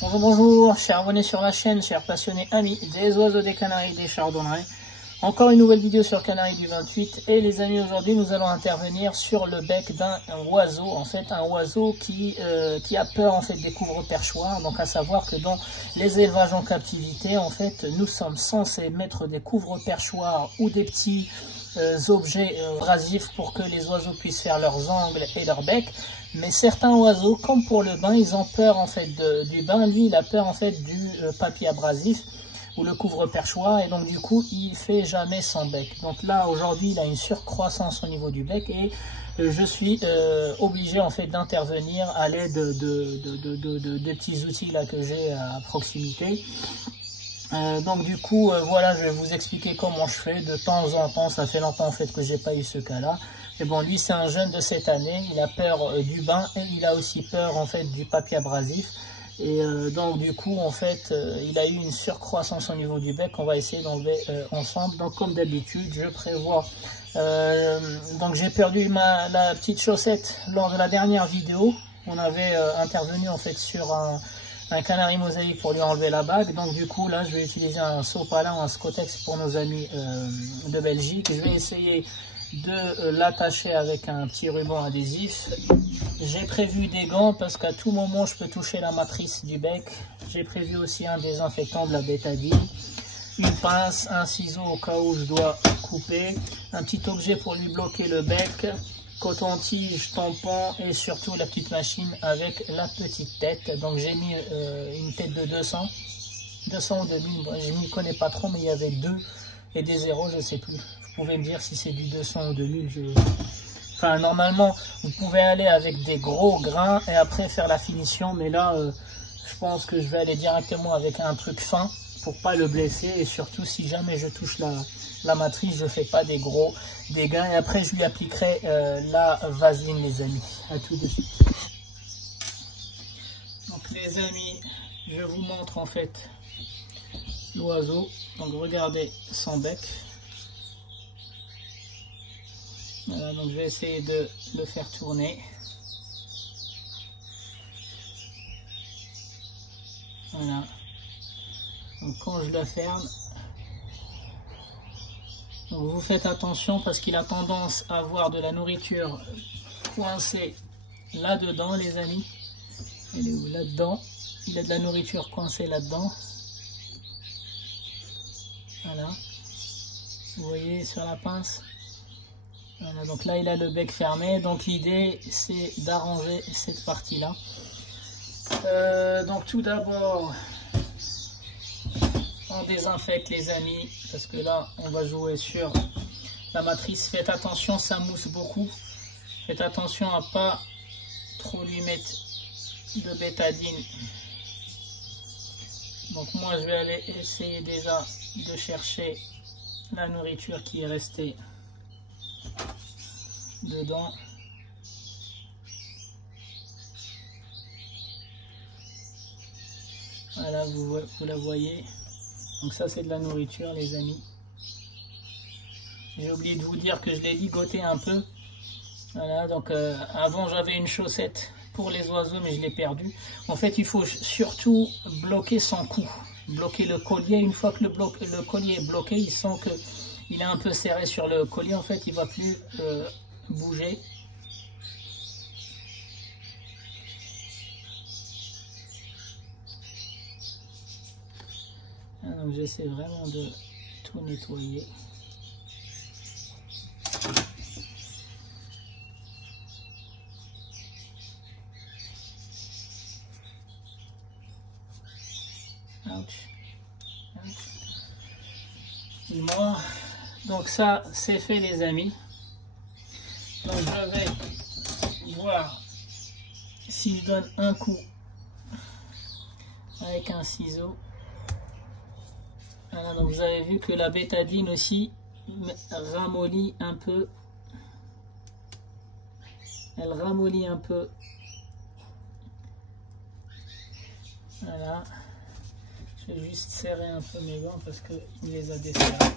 Bonjour, bonjour, chers abonnés sur la chaîne, chers passionnés amis des oiseaux, des canaris, des chardonnerets. Encore une nouvelle vidéo sur Canaries du 28. Et les amis, aujourd'hui nous allons intervenir sur le bec d'un oiseau. En fait, un oiseau qui a peur en fait des couvre-perchoirs. Donc à savoir que dans les élevages en captivité, en fait, nous sommes censés mettre des couvre-perchoirs ou des petits objets abrasifs pour que les oiseaux puissent faire leurs ongles et leur bec. Mais certains oiseaux, comme pour le bain, ils ont peur en fait du bain. Lui, il a peur en fait du papier abrasif ou le couvre-perchoir, et donc du coup il fait jamais son bec. Donc là aujourd'hui il a une surcroissance au niveau du bec et je suis obligé en fait d'intervenir à l'aide de petits outils là que j'ai à proximité. Donc du coup voilà, je vais vous expliquer comment je fais de temps en temps. Ça fait longtemps en fait que j'ai pas eu ce cas là, mais bon, lui c'est un jeune de cette année, il a peur du bain et il a aussi peur en fait du papier abrasif. Et donc du coup en fait il a eu une surcroissance au niveau du bec. On va essayer d'enlever ensemble. Donc comme d'habitude je prévois donc j'ai perdu la petite chaussette lors de la dernière vidéo. On avait intervenu en fait sur un canari mosaïque pour lui enlever la bague. Donc du coup là je vais utiliser un sopalin ou un scotex pour nos amis de Belgique. Je vais essayer de l'attacher avec un petit ruban adhésif. J'ai prévu des gants parce qu'à tout moment je peux toucher la matrice du bec. J'ai prévu aussi un désinfectant de la bétadine, une pince, un ciseau au cas où je dois couper, un petit objet pour lui bloquer le bec, coton-tige, tampon et surtout la petite machine avec la petite tête. Donc j'ai mis une tête de 200 ou 2000, je m'y connais pas trop, mais il y avait 2 et des 0, je sais plus. Vous pouvez me dire si c'est du 200 ou 2000. Enfin, normalement, vous pouvez aller avec des gros grains et après faire la finition. Mais là, je pense que je vais aller directement avec un truc fin pour pas le blesser. Et surtout, si jamais je touche la matrice, je fais pas des gros dégâts. Et après, je lui appliquerai la vaseline, les amis. À tout de suite. Donc, les amis, je vous montre en fait l'oiseau. Donc, regardez son bec. Voilà, donc je vais essayer de le faire tourner. Voilà. Donc quand je le ferme, donc vous faites attention parce qu'il a tendance à avoir de la nourriture coincée là-dedans, les amis. Elle est où? Là-dedans. Il a de la nourriture coincée là-dedans. Voilà. Vous voyez sur la pince. Voilà, donc là il a le bec fermé, donc l'idée c'est d'arranger cette partie là. Donc tout d'abord on désinfecte, les amis, parce que là on va jouer sur la matrice. Faites attention, ça mousse beaucoup, faites attention à pas trop lui mettre de bétadine. Donc moi je vais aller essayer déjà de chercher la nourriture qui est restée dedans. Voilà, vous la voyez. Donc ça c'est de la nourriture, les amis. J'ai oublié de vous dire que je l'ai ligoté un peu. Voilà, donc avant j'avais une chaussette pour les oiseaux, mais je l'ai perdue. En fait il faut surtout bloquer son cou, bloquer le collier. Une fois que le collier est bloqué, il sent que il est un peu serré sur le collier. En fait il va plus bouger. Donc j'essaie vraiment de tout nettoyer. Ouch. Il mord. Donc ça c'est fait, les amis. Donc je vais voir si je donne un coup avec un ciseau. Voilà, donc vous avez vu que la bétadine aussi ramollit un peu. Elle ramollit un peu. Voilà. Je vais juste serrer un peu mes gants parce qu'il les a desserrés.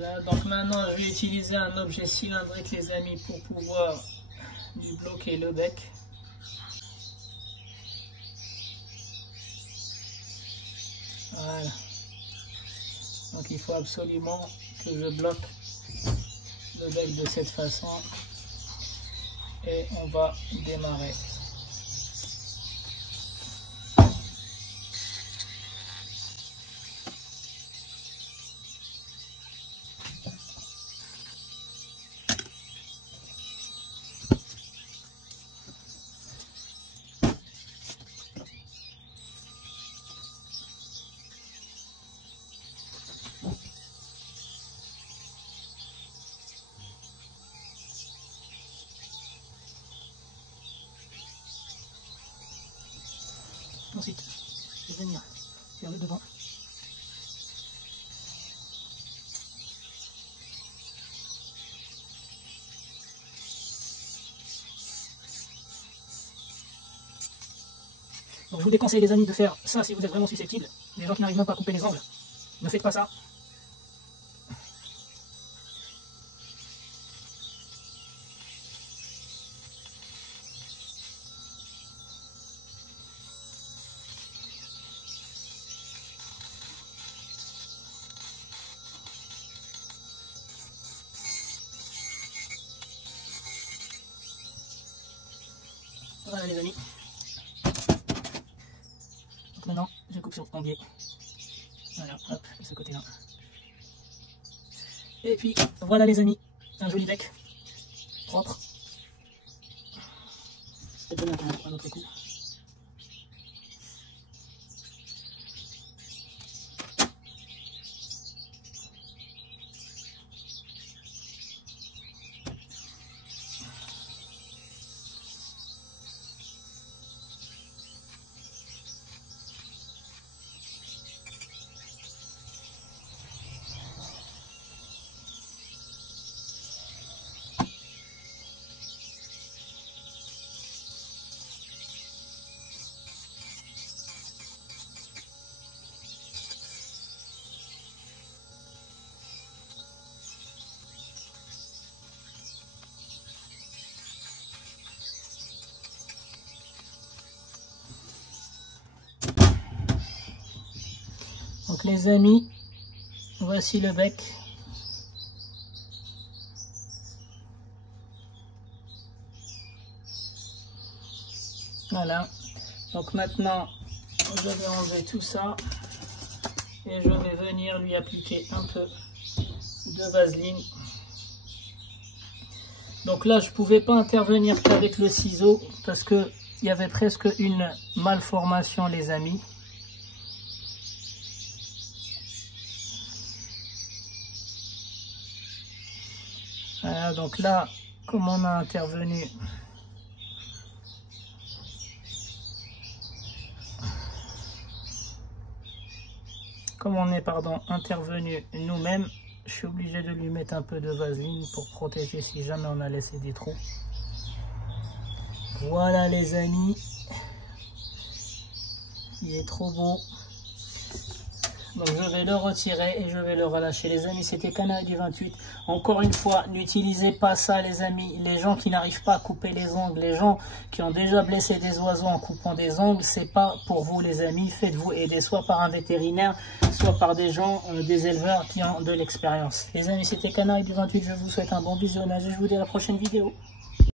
Voilà, donc maintenant je vais utiliser un objet cylindrique les amis pour pouvoir lui bloquer le bec. Voilà. Donc il faut absolument que je bloque le bec de cette façon. Et on va démarrer. Ensuite, je vais venir vers le devant. Donc je vous déconseille les amis de faire ça si vous êtes vraiment susceptible. Les gens qui n'arrivent même pas à couper les angles, ne faites pas ça. Voilà les amis. Donc maintenant, je coupe sur le biais. Voilà, hop, de ce côté-là. Et puis, voilà les amis, un joli bec, propre. Je vais donner un autre coup. Donc les amis, voici le bec. Voilà. Donc maintenant, je vais enlever tout ça et je vais venir lui appliquer un peu de vaseline. Donc là, je ne pouvais pas intervenir avec le ciseau parce qu'il y avait presque une malformation les amis. Voilà, donc là, comme on a intervenu, intervenu nous-mêmes, je suis obligé de lui mettre un peu de vaseline pour protéger si jamais on a laissé des trous. Voilà les amis, il est trop beau. Donc je vais le retirer et je vais le relâcher. Les amis, c'était Canaille du 28. Encore une fois, n'utilisez pas ça les amis. Les gens qui n'arrivent pas à couper les ongles, les gens qui ont déjà blessé des oiseaux en coupant des ongles, c'est pas pour vous les amis. Faites-vous aider soit par un vétérinaire, soit par des gens, des éleveurs qui ont de l'expérience. Les amis, c'était Canaille du 28. Je vous souhaite un bon visionnage et je vous dis à la prochaine vidéo.